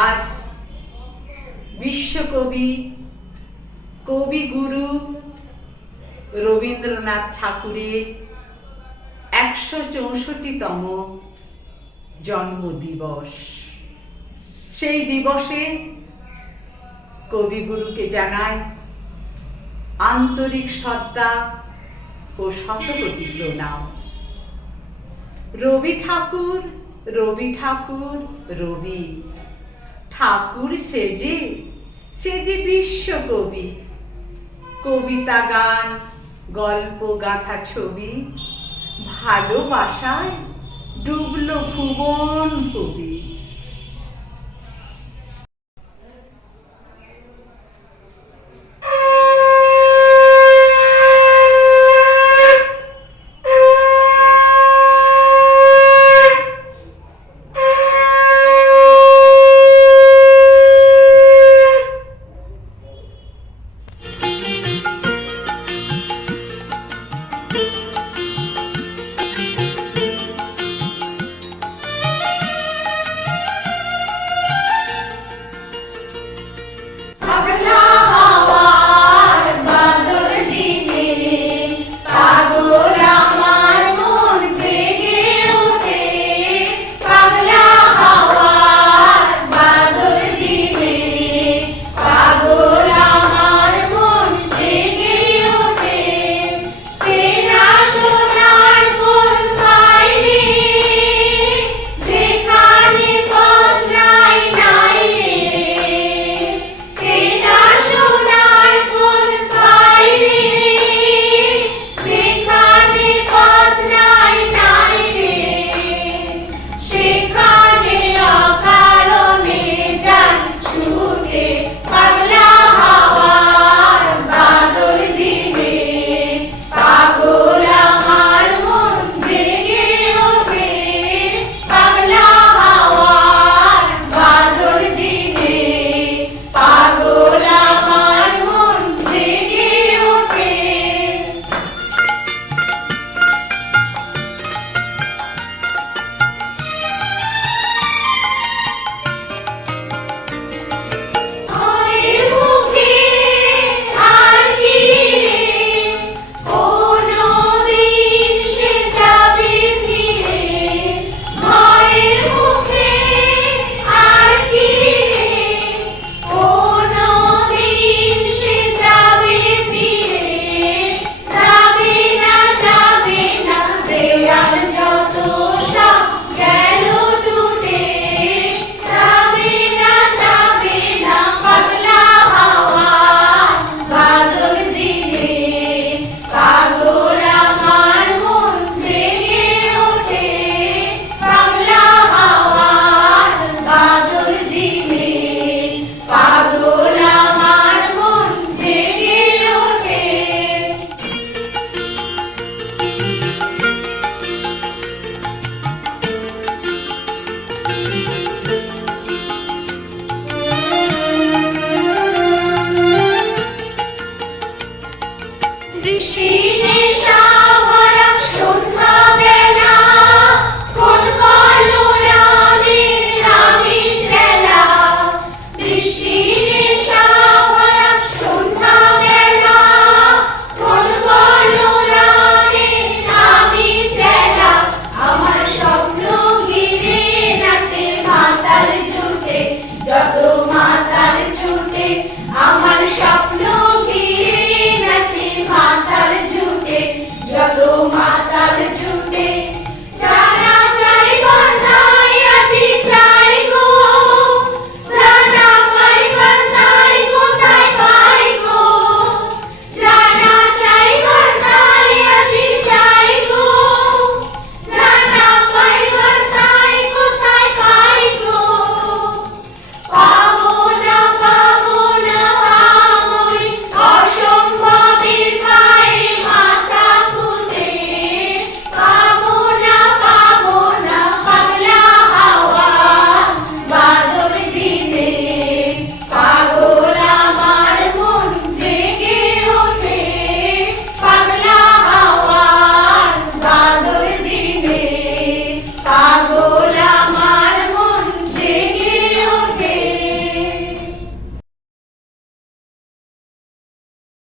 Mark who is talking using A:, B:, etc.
A: আজ বিশ্বকবি, কবিগুরু রবীন্দ্রনাথ ঠাকুরের একশো চৌষট্টিতম জন্মদিবস। সেই দিবসে কবিগুরুকে জানায় আন্তরিক শ্রদ্ধা ও শতকোটি প্রণাম। রবি ঠাকুর রবি ঠাকুর, রবি ঠাকুর সেজে সেজে বিশ্বকবি কবিতা গান গল্প গাথা ছবি ভালোবাসায় ডুবল ভুবন কবি।